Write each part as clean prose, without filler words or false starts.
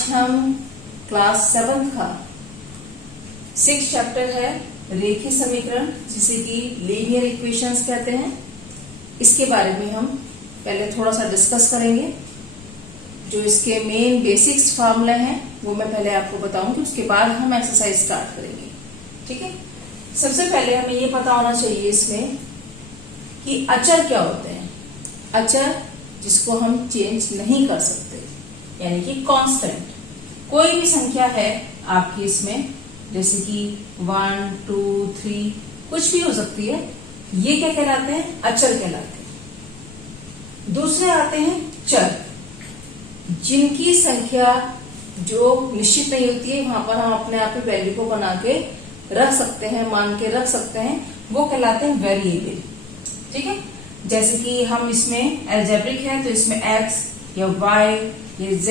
आज हम क्लास 7 का 6 चैप्टर है रेखीय समीकरण, जिसे कि लीनियर इक्वेशंस कहते हैं। इसके बारे में हम पहले थोड़ा सा डिस्कस करेंगे। जो इसके मेन बेसिक्स फार्मूले हैं वो मैं पहले आपको बताऊंगी, उसके बाद हम एक्सरसाइज स्टार्ट करेंगे। ठीक है, सबसे पहले हमें ये पता होना चाहिए इसमें कि अचर क्या होते हैं। अचर जिसको हम चेंज नहीं कर सकते, यानी कि कांस्टेंट। कोई भी संख्या है आपकी इसमें, जैसे कि 1, 2, 3 कुछ भी हो सकती है, ये क्या कहलाते हैं? अचर कहलाते हैं। दूसरे आते हैं चर, जिनकी संख्या जो निश्चित नहीं होती है, वहां पर हम अपने आप पे वैल्यू को बना के रख सकते हैं, मान के रख सकते हैं, वो कहलाते हैं वेरिएबल। ठीक है, जैसे कि हम इसमें अलजेब्रिक है तो इसमें x या y या z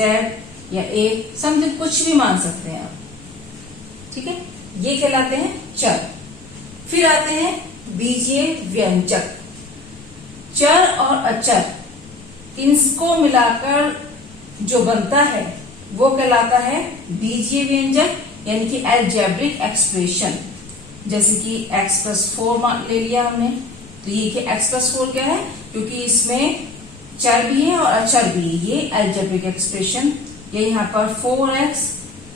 या a समथिंग कुछ भी मान सकते हैं आप। ठीक है, ये कहलाते हैं चर। फिर आते हैं बीजीय व्यंजक। चर और अचर इनको मिलाकर जो बनता है वो कहलाता है बीजीय व्यंजक, यानी कि अलजेब्रिक एक्सप्रेशन। जैसे कि x+4 ले लिया हमने, तो ये कि x+4 क्या है? क्योंकि इसमें चर भी है और अचर भी है, ये अलजेब्रिक एक्सप्रेशन। ये यहाँ पर 4x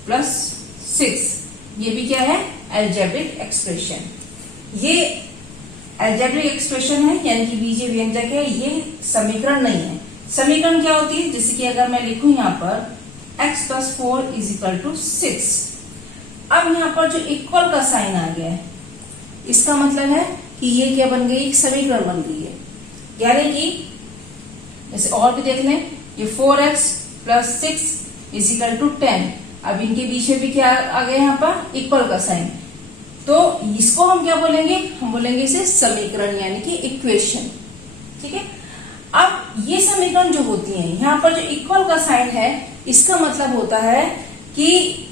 + 6, ये भी क्या है? Algebraic expression. ये अलजेब्रिक एक्सप्रेशन है, यानी कि बीजीय व्यंजक है, ये समीकरण नहीं है। समीकरण क्या होती है? जैसे कि अगर मैं लिखूं यहाँ पर x+4 = 6, अब यहाँ पर जो इक्वल का साइन आ गया है, इसका मतलब है कि ये क्या बन गई? एक समीकरण बन गई है। यानी कि जैसे और भी देख लें, ये 4x + 6 = 10। अब इनके बीच में भी क्या आ गया? यहाँ पर इक्वल का साइन। तो इसको हम क्या बोलेंगे? हम बोलेंगे इसे समीकरण, यानी कि इक्वेशन। ठीक है, अब ये समीकरण जो होती है, यहाँ पर जो इक्वल का साइन है, इसका मतलब होता है कि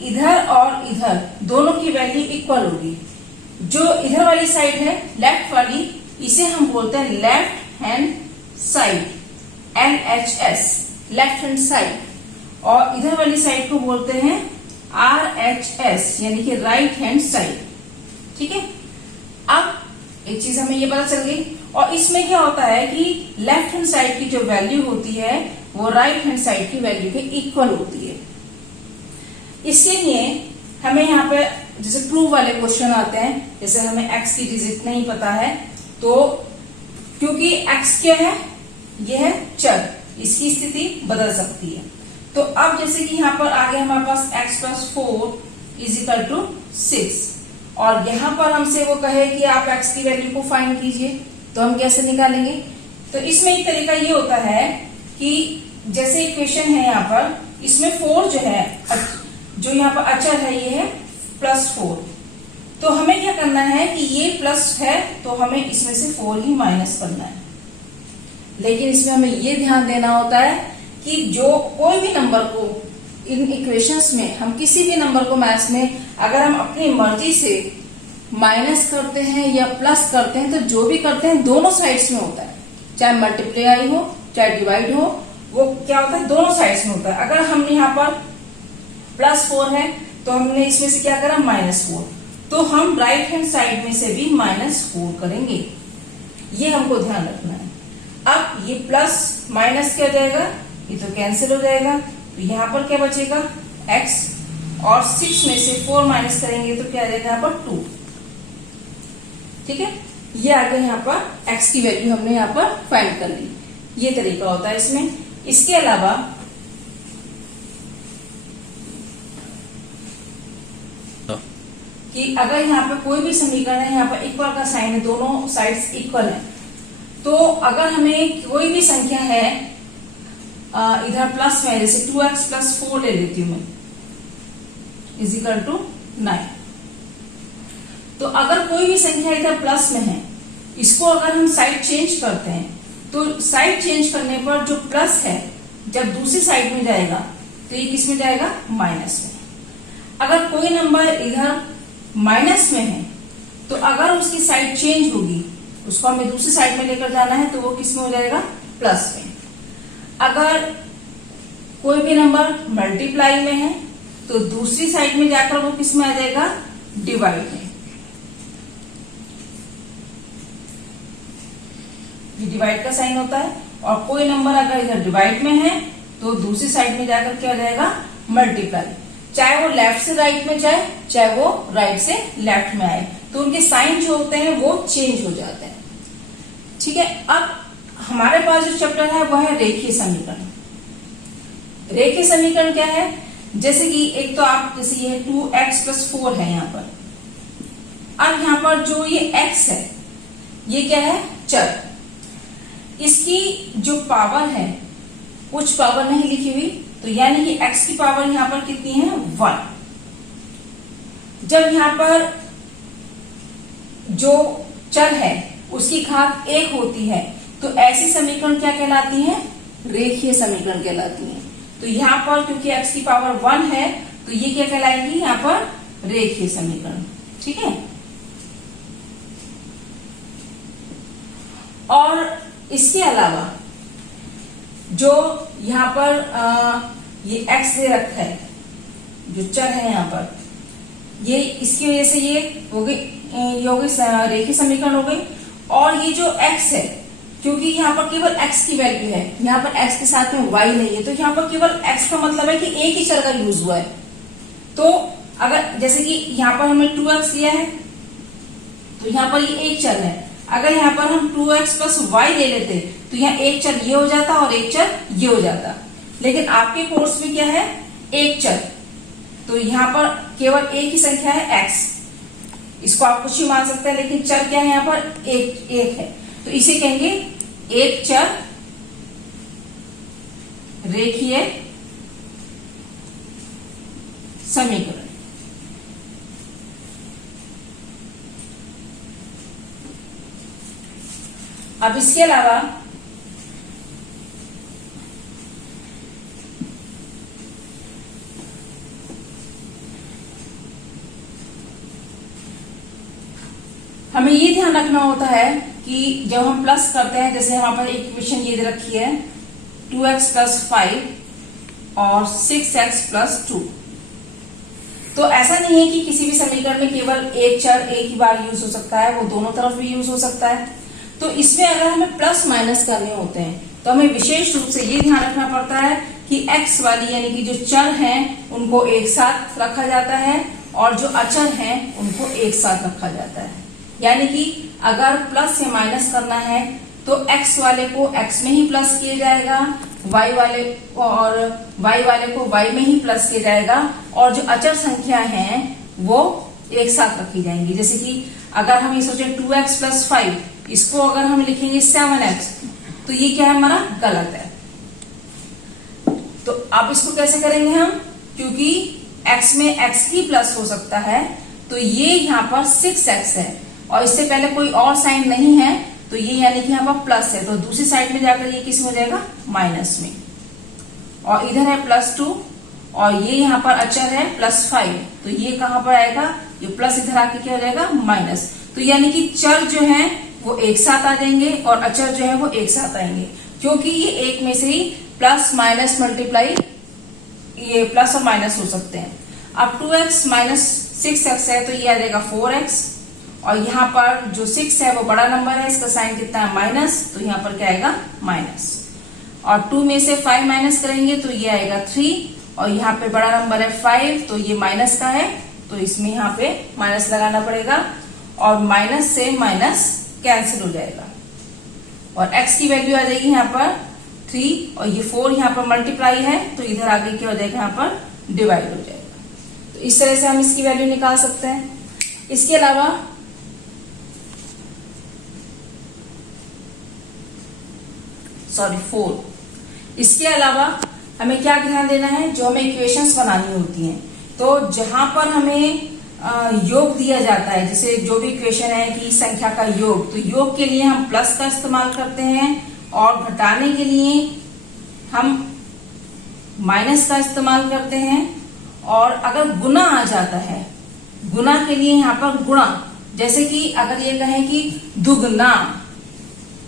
इधर और इधर दोनों की वैल्यू इक्वल होगी। जो इधर वाली साइड है, लेफ्ट वाली, इसे हम बोलते हैं left hand side, LHS, left hand side. और इधर वाली साइड को बोलते हैं RHS, यानी कि राइट हैंड साइड। ठीक है, अब एक चीज हमें ये पता चल गई। और इसमें क्या होता है कि लेफ्ट हैंड साइड की जो वैल्यू होती है वो राइट हैंड साइड की वैल्यू के इक्वल होती है। इसके लिए हमें यहाँ पे जैसे प्रूव वाले क्वेश्चन आते हैं, जैसे हमें x की डिजिट नहीं पता है, तो क्योंकि x क्या है? यह है चर, इसकी स्थिति बदल सकती है। तो अब जैसे कि यहाँ पर आगे हमारे पास x+4 = 6, और यहाँ पर हमसे वो कहे कि आप x की वैल्यू को फाइंड कीजिए, तो हम कैसे निकालेंगे? तो इसमें एक तरीका ये होता है कि जैसे इक्वेशन है यहाँ पर, इसमें 4 जो है, जो यहाँ पर अचर है, ये है +4। तो हमें क्या करना है कि ये प्लस है, तो हमें इसमें से 4 ही माइनस करना है। लेकिन इसमें हमें ये ध्यान देना होता है कि जो कोई भी नंबर को इन इक्वेशंस में, हम किसी भी नंबर को मैथ्स में अगर हम अपनी मर्जी से माइनस करते हैं या प्लस करते हैं, तो जो भी करते हैं दोनों साइड्स में होता है। चाहे मल्टीप्लाई हो चाहे डिवाइड हो, वो क्या होता है? दोनों साइड्स में होता है। अगर हमने यहाँ पर +4 है तो हमने इसमें से क्या करा? -4। तो हम राइट हैंड साइड में से भी -4 करेंगे, ये हमको ध्यान रखना है। अब ये प्लस माइनस क्या हो जाएगा? ये तो कैंसिल हो जाएगा। तो यहाँ पर क्या बचेगा? x, और 6 में से 4 माइनस करेंगे तो क्या आ जाएगा? यहाँ पर 2। ठीक है, ये आ गया यहाँ पर x की वैल्यू हमने यहाँ पर फाइंड कर ली। ये तरीका होता है इसमें। इसके अलावा कि अगर यहाँ पे कोई भी समीकरण है, यहाँ पर इक्वल का साइन है, दोनों साइड्स इक्वल है, तो अगर हमें कोई भी संख्या है इधर प्लस में, जैसे 2x + 4 ले लेती हूं मैं, = 9। तो अगर कोई भी संख्या इधर प्लस में है, इसको अगर हम साइड चेंज करते हैं, तो साइड चेंज करने पर जो प्लस है जब दूसरी साइड में जाएगा तो ये किस में जाएगा? माइनस में। अगर कोई नंबर इधर माइनस में है, तो अगर उसकी साइड चेंज होगी, उसको हमें दूसरी साइड में लेकर जाना है, तो वो किस में हो जाएगा? प्लस में। अगर कोई भी नंबर मल्टीप्लाई में है तो दूसरी साइड में जाकर वो किस में आ जाएगा, डिवाइड में। ये डिवाइड का साइन होता है। और कोई नंबर अगर इधर डिवाइड में है तो दूसरी साइड में जाकर क्या हो जाएगा, मल्टीप्लाई। चाहे वो लेफ्ट से राइट में जाए, चाहे वो राइट से लेफ्ट में आए, तो उनके साइन जो होते हैं वो चेंज हो जाते हैं। ठीक है, अब हमारे पास जो चैप्टर है वो है रेखीय समीकरण। रेखीय समीकरण क्या है, जैसे कि एक तो आप जैसे ये 2x + 4 है यहाँ पर। अब यहाँ पर जो ये x है ये क्या है, चर। इसकी जो पावर है कुछ पावर नहीं लिखी हुई, तो यानी कि x की पावर यहाँ पर कितनी है, 1। जब यहाँ पर जो चर है उसकी घात 1 होती है तो ऐसी समीकरण क्या कहलाती है, रेखीय समीकरण कहलाती है। तो यहाँ पर क्योंकि x की पावर 1 है तो ये क्या कहलाएगी, यहाँ पर रेखीय समीकरण। ठीक है, और इसके अलावा जो यहाँ पर ये x दे रखा है, जो चर है यहाँ पर, ये इसकी वजह से ये हो गई रेखीय समीकरण हो गई। और ये जो x है, क्योंकि यहाँ पर केवल x की वैल्यू है, यहाँ पर x के साथ में y नहीं है, तो यहाँ पर केवल x का मतलब है कि एक ही चर का यूज हुआ है। तो अगर जैसे कि यहाँ पर हमने 2x लिया है तो यहाँ पर ये एक चर है। अगर यहाँ पर हम 2x + y ले लेते तो यहाँ एक चर ये हो जाता और एक चर ये हो जाता। लेकिन आपके कोर्स में क्या है, एक चर, तो यहाँ पर केवल एक ही संख्या है x। इसको आप कुछ ही मान सकते हैं, लेकिन चर क्या है यहाँ पर, एक है। तो इसे कहेंगे एक चर रेखीय समीकरण। अब इसके अलावा हमें ये ध्यान रखना होता है कि जब हम प्लस करते हैं, जैसे हमारे पास इक्वेशन ये दे रखी है 2x + 5 और 6x + 2, तो ऐसा नहीं है कि किसी भी समीकरण में केवल एक चर एक ही बार यूज हो सकता है, वो दोनों तरफ भी यूज हो सकता है। तो इसमें अगर हमें प्लस माइनस करने होते हैं तो हमें विशेष रूप से ये ध्यान रखना पड़ता है कि x वाली यानी कि जो चर हैं उनको एक साथ रखा जाता है और जो अचर हैं उनको एक साथ रखा जाता है। यानी कि अगर प्लस या माइनस करना है तो x वाले को x में ही प्लस किया जाएगा, y वाले को y में ही प्लस किया जाएगा, और जो अचर संख्या हैं वो एक साथ रखी जाएंगी। जैसे कि अगर हम ये सोचे 2x + 5, इसको अगर हम लिखेंगे 7x, तो ये क्या है, हमारा गलत है। तो अब इसको कैसे करेंगे हम, क्योंकि x में x ही प्लस हो सकता है, तो ये यहाँ पर 6x है और इससे पहले कोई और साइन नहीं है, तो ये यानी कि यहाँ पर प्लस है, तो दूसरी साइड में जाकर ये किस हो जाएगा, माइनस में। और इधर है +2 और ये यहाँ पर अचर है +5, तो ये कहां पर आएगा, ये प्लस इधर आके क्या हो जाएगा, माइनस। तो यानी कि चर जो है वो एक साथ आ जाएंगे और अचर जो है वो एक साथ आएंगे, क्योंकि ये एक में से ही प्लस माइनस मल्टीप्लाई, ये प्लस और माइनस हो सकते हैं। अब 2x - 6x है तो ये आ जाएगा 4x, और यहाँ पर जो 6 है वो बड़ा नंबर है, इसका साइन कितना है, माइनस, तो यहाँ पर क्या आएगा, माइनस। और 2 में से 5 माइनस करेंगे तो ये आएगा 3, और यहाँ पे बड़ा नंबर है 5, तो ये माइनस का है, तो इसमें यहाँ पे माइनस लगाना पड़ेगा, और माइनस से माइनस कैंसिल हो जाएगा, और x की वैल्यू आ जाएगी यहाँ पर 3, और ये 4 यहाँ पर मल्टीप्लाई है, तो इधर आगे क्या हो जाएगा, यहाँ पर डिवाइड हो जाएगा। तो इस तरह से हम इसकी वैल्यू निकाल सकते हैं। इसके अलावा सॉरी 4, इसके अलावा हमें क्या ध्यान देना है, जो हमें इक्वेशंस बनानी होती हैं, तो जहां पर हमें योग दिया जाता है, जैसे जो भी इक्वेशन है कि संख्या का योग, तो योग के लिए हम प्लस का इस्तेमाल करते हैं, और घटाने के लिए हम माइनस का इस्तेमाल करते हैं, और अगर गुना आ जाता है, गुना के लिए यहाँ पर गुणा, जैसे कि अगर ये कहें कि दुगना,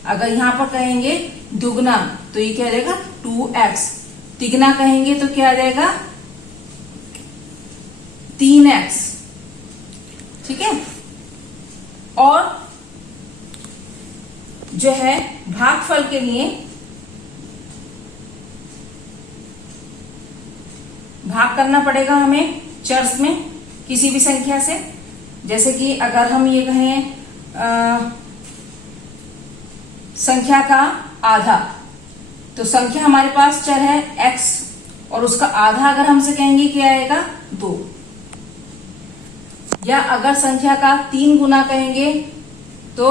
अगर यहाँ पर कहेंगे दुगना तो ये क्या रहेगा 2x, तिगुना कहेंगे तो क्या आ जाएगा 3x, ठीक है। और जो है भागफल के लिए भाग करना पड़ेगा हमें चर्स में किसी भी संख्या से। जैसे कि अगर हम ये कहें संख्या का आधा, तो संख्या हमारे पास चर है x और उसका आधा अगर हमसे कहेंगे क्या आएगा 2। या अगर संख्या का 3 गुना कहेंगे तो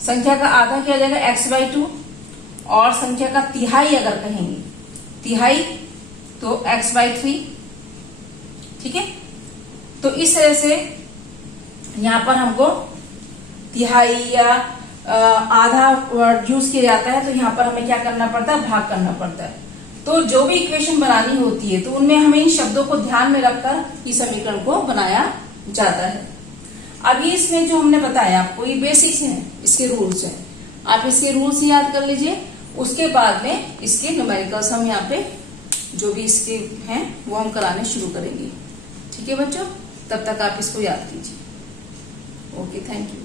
संख्या का आधा क्या आ जाएगा x/2 और संख्या का तिहाई अगर कहेंगे तिहाई तो x/3, ठीक है। तो इस तरह से यहां पर हमको तिहाई या आधा वर्ड यूज किया जाता है, तो यहां पर हमें क्या करना पड़ता है, भाग करना पड़ता है। तो जो भी इक्वेशन बनानी होती है तो उनमें हमें इन शब्दों को ध्यान में रखकर इस समीकरण को बनाया जाता है। अभी इसमें जो हमने बताया आपको ये बेसिक्स हैं, इसके रूल्स हैं, आप इसके रूल्स याद कर लीजिए। उसके बाद में इसके न्यूमेरिकल्स हम यहाँ पे जो भी इसके हैं वो हम कराने शुरू करेंगे, ठीक है बच्चों। तब तक आप इसको याद कीजिए। Okay, thank you.